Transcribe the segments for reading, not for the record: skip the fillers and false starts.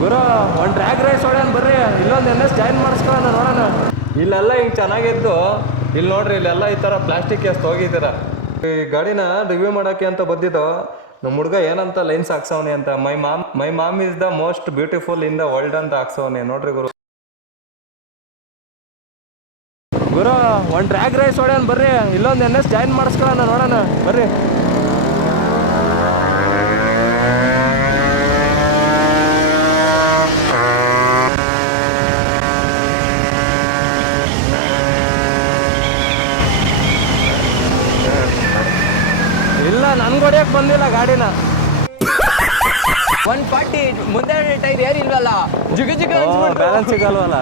ಗುರು ಒಂದು drag race ಹೊಡ್ಯಾನ ಬರ್ರಿ, ಇಲ್ಲೊಂದು NS ಜಾಯಿನ್ ಮಾಡಿಸ್ಕೊಳ್ಳೋಣ ನೋಡೋಣ. ಇಲ್ಲೆಲ್ಲ ಹಿಂಗೆ ಚೆನ್ನಾಗಿದ್ದು, ಇಲ್ಲಿ ನೋಡ್ರಿ ಇಲ್ಲೆಲ್ಲ ಈ ಥರ ಪ್ಲಾಸ್ಟಿಕ್ ಎಷ್ಟು ಹೋಗಿದ್ದೀರ. ಈ ಗಾಡಿನ ರಿವ್ಯೂ ಮಾಡೋಕ್ಕೆ ಅಂತ ಬಂದಿದ್ದು ನಮ್ಮ ಹುಡುಗ ಏನಂತ ಲೈನ್ಸ್ ಹಾಕ್ಸವನೆ ಅಂತ, my mom is the most beautiful in the world ಅಂತ ಹಾಕ್ಸವನೆ ನೋಡ್ರಿ ಗುರು. ಗುರು ಒಂದು ಡ್ರ್ಯಾಗ್ ರೇಸ್ ಹೊಡ್ಯಾನ ಬರ್ರಿ, ಇಲ್ಲೊಂದು NS ಜಾಯಿನ್ ಮಾಡಿಸ್ಕೊಳ್ಳೋಣ ನೋಡೋಣ ಬರ್ರಿ. ಇಲ್ಲ ನನ್ಗೆ ಹೊಡಿಯಕ್ಕೆ ಬಂದಿಲ್ಲ ಗಾಡಿನ. 140 ಮುಂದೆ ಟೈರ್ ಏನಿಲ್ವಲ್ಲ, ಜಿಗ ಜಿಗ ಬ್ಯಾಲೆನ್ಸ್ ಸಿಗಲ್ವಲ್ಲ.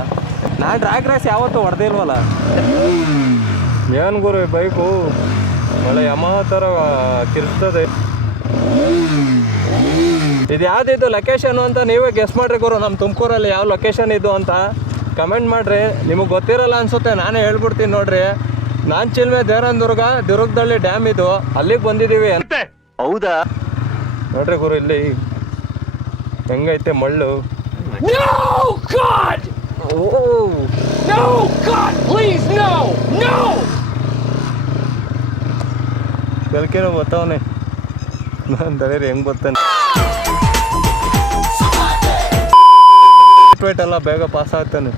ನಾನು ಡ್ರ್ಯಾಗ್ ರೇಸ್ ಯಾವತ್ತೂ ಹೊಡೆದಿಲ್ವಲ್ಲ. ಏನು ಗುರು ಈ ಬೈಕು ಒಳ್ಳೆ ಯಮಹ ಥರ ಕಿರ್ತದೆ. ಇದು ಯಾವ್ದಿದ್ದು ಲೊಕೇಶನ್ ಅಂತ ನೀವೇ ಗೆಸ್ ಮಾಡ್ರಿ ಗುರು. ನಮ್ಮ ತುಮಕೂರಲ್ಲಿ ಯಾವ ಲೊಕೇಶನ್ ಇದು ಅಂತ ಕಮೆಂಟ್ ಮಾಡಿರಿ. ನಿಮಗೆ ಗೊತ್ತಿರಲ್ಲ ಅನ್ಸುತ್ತೆ, ನಾನೇ ಹೇಳ್ಬಿಡ್ತೀನಿ ನೋಡ್ರಿ. ನಾಂಚಿಲ್ಮೆ ದುರ್ಗದಲ್ಲಿ ಡ್ಯಾಮ್ ಇದು, ಅಲ್ಲಿಗೆ ಬಂದಿದ್ದೀವಿ. ಹೌದಾ ನೋಡ್ರಿ ಗುರು ಇಲ್ಲಿ ಹೆಂಗೈತೆ ಮಳ್ಳು. ಕಲ್ಕಿನೂ ಬರ್ತಾವನೆ, ನಾನು ತಡೀರಿ ಹೆಂಗೆ ಬರ್ತಾನೆ. ವೇಟ್ ಎಲ್ಲ ಬೇಗ ಪಾಸ್ ಆಗ್ತಾನೆ.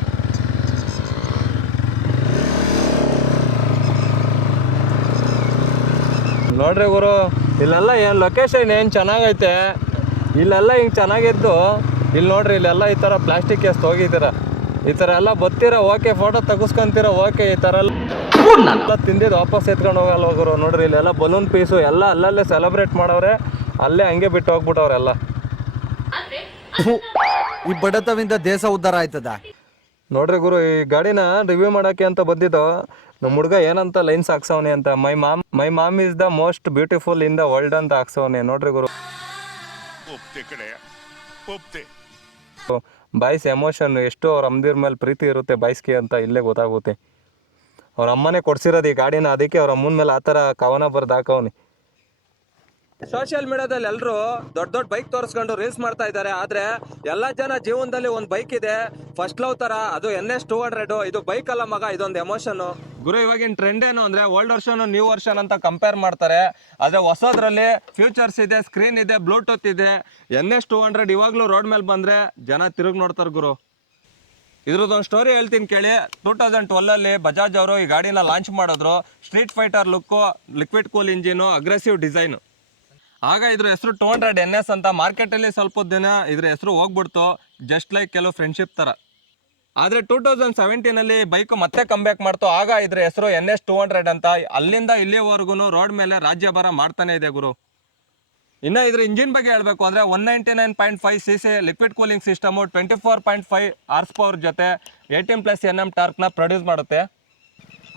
ನೋಡ್ರಿ ಗುರು ಇಲ್ಲೆಲ್ಲ ಏನು ಲೊಕೇಶನ್ ಏನು ಚೆನ್ನಾಗೈತೆ. ಇಲ್ಲೆಲ್ಲ ಹಿಂಗೆ ಚೆನ್ನಾಗಿದ್ದು, ಇಲ್ಲಿ ನೋಡ್ರಿ ಇಲ್ಲೆಲ್ಲ ಈ ಥರ ಪ್ಲಾಸ್ಟಿಕ್ ಎಷ್ಟು ಹೋಗಿದ್ದೀರ. ಈ ಥರ ಎಲ್ಲ ಬರ್ತೀರ ಓಕೆ, ಫೋಟೋ ತೆಗಿಸ್ಕೊಂತೀರ ಓಕೆ. ಈ ಥರ ಎಲ್ಲ ತಿಂದಿದ್ದು ವಾಪಸ್ ಎತ್ಕೊಂಡು ಹೋಗಲ್ಲ ಗುರು. ನೋಡ್ರಿ ಇಲ್ಲೆಲ್ಲ ಬಲೂನ್ ಪೀಸು ಎಲ್ಲ ಅಲ್ಲಲ್ಲೇ ಸೆಲೆಬ್ರೇಟ್ ಮಾಡವ್ರೆ, ಅಲ್ಲೇ ಹಂಗೆ ಬಿಟ್ಟು ಹೋಗ್ಬಿಟ್ಟವ್ರೆಲ್ಲ. ಈ ಬಡತವಿಂದ ದೇಶ ಉದ್ಧಾರ ಆಯ್ತದ. ನೋಡ್ರಿ ಗುರು ಈ ಗಾಡಿನ ರಿವ್ಯೂ ಮಾಡೋಕ್ಕೆ ಅಂತ ಬಂದಿದ್ದು ನಮ್ಮ ಹುಡುಗ ಏನಂತ ಲೈನ್ಸ್ ಹಾಕ್ಸವನೆ ಅಂತ, my mom is the most beautiful in the world ಅಂತ ಹಾಕ್ಸವನೆ ನೋಡ್ರಿ ಗುರು. ಬಾಯ್ಸ್ ಎಮೋಷನ್ ಎಷ್ಟು ಅವ್ರ ಅಮ್ಮದಿರ ಮೇಲೆ ಪ್ರೀತಿ ಇರುತ್ತೆ ಬಾಯ್ಸ್ಗೆ ಅಂತ ಇಲ್ಲೇ ಗೊತ್ತಾಗುತ್ತೆ. ಅವ್ರ ಅಮ್ಮನೇ ಕೊಡ್ಸಿರೋದು ಈ ಗಾಡಿನ, ಅದಕ್ಕೆ ಅವ್ರ ಅಮ್ಮನ ಮೇಲೆ ಆ ಥರ ಕವನ ಬರ್ದು ಹಾಕವನಿ. ಸೋಷಿಯಲ್ ಮೀಡಿಯಾದಲ್ಲಿ ಎಲ್ಲರೂ ದೊಡ್ಡ ದೊಡ್ಡ ಬೈಕ್ ತೋರಿಸ್ಕೊಂಡು ರೀಲ್ಸ್ ಮಾಡ್ತಾ ಇದ್ದಾರೆ. ಆದ್ರೆ ಎಲ್ಲ ಜನ ಜೀವನದಲ್ಲಿ ಒಂದು ಬೈಕ್ ಇದೆ ಫಸ್ಟ್ ಲವ್ ತರ, ಅದು NS 200. ಇದು ಬೈಕ್ ಅಲ್ಲ ಮಗ, ಇದೊಂದು ಎಮೋಷನ್ ಗುರು. ಇವಾಗಿನ ಟ್ರೆಂಡ್ ಏನು ಅಂದ್ರೆ ಓಲ್ಡ್ ವರ್ಷನ್ ನ್ಯೂ ವರ್ಷನ್ ಅಂತ ಕಂಪೇರ್ ಮಾಡ್ತಾರೆ. ಆದ್ರೆ ಹೊಸದ್ರಲ್ಲಿ ಫ್ಯೂಚರ್ಸ್ ಇದೆ, ಸ್ಕ್ರೀನ್ ಇದೆ, ಬ್ಲೂಟೂತ್ ಇದೆ. NS 200 ಇವಾಗ್ಲೂ ರೋಡ್ ಮೇಲೆ ಬಂದ್ರೆ ಜನ ತಿರುಗಿ ನೋಡ್ತಾರೆ ಗುರು. ಇದ್ರದ್ದೊಂದು ಸ್ಟೋರಿ ಹೇಳ್ತೀನಿ ಕೇಳಿ. 2012 ಬಜಾಜ್ ಅವರು ಈ ಗಾಡಿನ ಲಾಂಚ್ ಮಾಡಿದ್ರು. Street fighter look, liquid cool engine, aggressive design. ಆಗ ಇದ್ರ ಹೆಸರು 200 NS ಅಂತ. ಮಾರ್ಕೆಟಲ್ಲಿ ಸ್ವಲ್ಪ ದಿನ ಇದ್ರ ಹೆಸರು ಹೋಗ್ಬಿಡ್ತು, ಜಸ್ಟ್ ಲೈಕ್ ಕೆಲವು ಫ್ರೆಂಡ್ಶಿಪ್ ಥರ. ಆದರೆ 2017 ಬೈಕು ಮತ್ತೆ ಕಮ್ಬ್ಯಾಕ್ ಮಾಡ್ತು. ಆಗ ಇದ್ರ ಹೆಸರು NS 200 ಅಂತ. ಅಲ್ಲಿಂದ ಇಲ್ಲಿವರೆಗೂ ರೋಡ್ ಮೇಲೆ ರಾಜ್ಯಭಾರ ಮಾಡ್ತಾನೆ ಇದೆ ಗುರು. ಇನ್ನು ಇದ್ರ ಇಂಜಿನ್ ಬಗ್ಗೆ ಹೇಳಬೇಕು ಅಂದರೆ 199.5 cc liquid cooling system, 24.5 horse power ಜೊತೆ 18+ Nm ಟಾರ್ಕ್ನ ಪ್ರೊಡ್ಯೂಸ್ ಮಾಡುತ್ತೆ.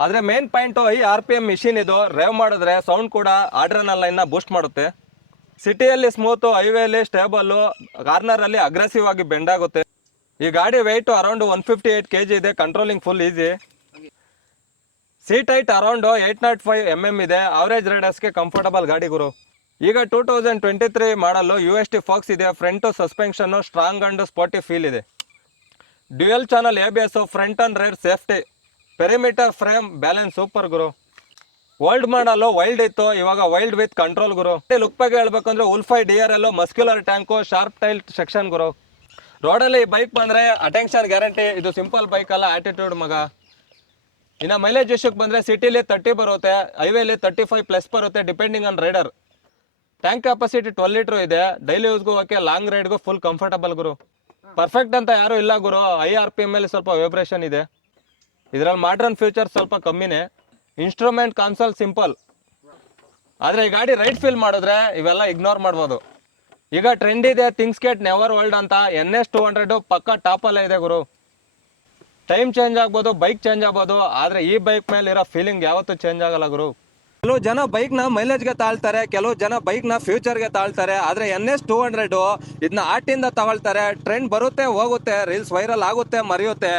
ಆದರೆ ಮೇನ್ ಪಾಯಿಂಟು ಈ RPM ಮಿಷಿನ್ ಇದು. ರೇವ್ ಮಾಡಿದ್ರೆ ಸೌಂಡ್ ಕೂಡ ಆಡ್ರೆನಲೈನ್ನ ಬೂಸ್ಟ್ ಮಾಡುತ್ತೆ. ಸಿಟಿಯಲ್ಲಿ ಸ್ಮೂತು, ಹೈವೇಲಿ ಸ್ಟೇಬಲ್ಲು, ಕಾರ್ನರಲ್ಲಿ ಅಗ್ರೆಸಿವ್ ಆಗಿ ಬೆಂಡ್ ಆಗುತ್ತೆ. ಈ ಗಾಡಿ ವೆಯ್ಟು ಅರೌಂಡ್ 158 kg ಇದೆ. Controlling full easy. Seat height around 805 mm ಇದೆ. ಅವರೇಜ್ ರೈಡರ್ಸ್ಗೆ ಕಂಫರ್ಟಬಲ್ ಗಾಡಿ ಗುರು. ಈಗ 2023 ಮಾಡಲು UST ಫಾಕ್ಸ್ ಇದೆ. Front suspension strong and sporty feel ಇದೆ. Dual channel ABS, front and rear safety, perimeter frame balance super ಗುರು. Old model wild ಇತ್ತು, ಇವಾಗ wild with control ಗುರು. ಲುಕ್ ಬಗ್ಗೆ ಹೇಳ್ಬೇಕಂದ್ರೆ ಉಲ್ಫೈ DRL, muscular tank, sharp tail section ಗುರು. ರೋಡಲ್ಲಿ ಈ ಬೈಕ್ ಬಂದರೆ ಅಟೆನ್ಷನ್ ಗ್ಯಾರಂಟಿ. ಇದು ಸಿಂಪಲ್ ಬೈಕ್ ಅಲ್ಲ, ಆಟಿಟ್ಯೂಡ್ ಮಗ. ಇನ್ನು ಮೈಲೇಜ್ ವಿಷಯಕ್ಕೆ ಬಂದರೆ ಸಿಟಿಲಿ 30 ಬರುತ್ತೆ, ಹೈವೇಲಿ 35+ ಬರುತ್ತೆ depending on rider. Tank capacity 12 litre ಇದೆ. ಡೈಲಿ ಯೂಸ್ಗೂ ಓಕೆ, ಲಾಂಗ್ ರೈಡ್ಗೂ ಫುಲ್ ಕಂಫರ್ಟಬಲ್ ಗುರು. ಪರ್ಫೆಕ್ಟ್ ಅಂತ ಯಾರೂ ಇಲ್ಲ ಗುರು. ಹೈ RPM ಮೇಲೆ ಸ್ವಲ್ಪ ವೈಬ್ರೇಷನ್ ಇದೆ. ಇದರಲ್ಲಿ ಮಾಡ್ರನ್ ಫ್ಯೂಚರ್ಸ್ ಸ್ವಲ್ಪ ಕಮ್ಮಿನೇ. Instrument console simple. ಆದರೆ ಈ ಗಾಡಿ ರೈಡ್ ಫೀಲ್ ಮಾಡಿದ್ರೆ ಇವೆಲ್ಲ ಇಗ್ನೋರ್ ಮಾಡ್ಬೋದು. ಈಗ ಟ್ರೆಂಡ್ ಇದೆ ಥಿಂಗ್ಸ್ ಗೆಟ್ ನೆವರ್ ಓಲ್ಡ್ ಅಂತ. NS 200 ಪಕ್ಕ ಟಾಪಲ್ಲೇ ಇದೆ ಗುರು. ಟೈಮ್ ಚೇಂಜ್ ಆಗ್ಬೋದು, ಬೈಕ್ ಚೇಂಜ್ ಆಗ್ಬೋದು, ಆದರೆ ಈ ಬೈಕ್ ಮೇಲೆ ಇರೋ ಫೀಲಿಂಗ್ ಯಾವತ್ತೂ ಚೇಂಜ್ ಆಗಲ್ಲ ಗುರು. ಕೆಲವು ಜನ ಬೈಕ್ನ ಮೈಲೇಜ್ಗೆ ತಾಳ್ತಾರೆ, ಕೆಲವು ಜನ ಬೈಕ್ನ ಫ್ಯೂಚರ್ಗೆ ತಾಳ್ತಾರೆ. ಆದರೆ NS 200 ಇದನ್ನ ಆರ್ಟಿಂದ ತಗೊಳ್ತಾರೆ. ಟ್ರೆಂಡ್ ಬರುತ್ತೆ ಹೋಗುತ್ತೆ, ರೀಲ್ಸ್ ವೈರಲ್ ಆಗುತ್ತೆ ಮರೆಯುತ್ತೆ.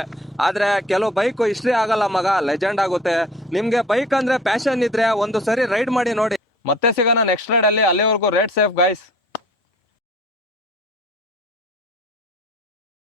ಆದರೆ ಕೆಲವು ಬೈಕು ಹಿಸ್ಟ್ರಿ ಆಗಲ್ಲ ಮಗ, ಲೆಜೆಂಡ್ ಆಗುತ್ತೆ. ನಿಮಗೆ ಬೈಕ್ ಅಂದರೆ ಪ್ಯಾಷನ್ ಇದ್ರೆ ಒಂದು ಸರಿ ರೈಡ್ ಮಾಡಿ ನೋಡಿ. ಮತ್ತೆ ಸಿಗೋಣ ನೆಕ್ಸ್ಟ್ ರೈಡಲ್ಲಿ. ಅಲ್ಲಿವರೆಗೂ ರೇಟ್ ಸೇಫ್ ಗೈಸ್.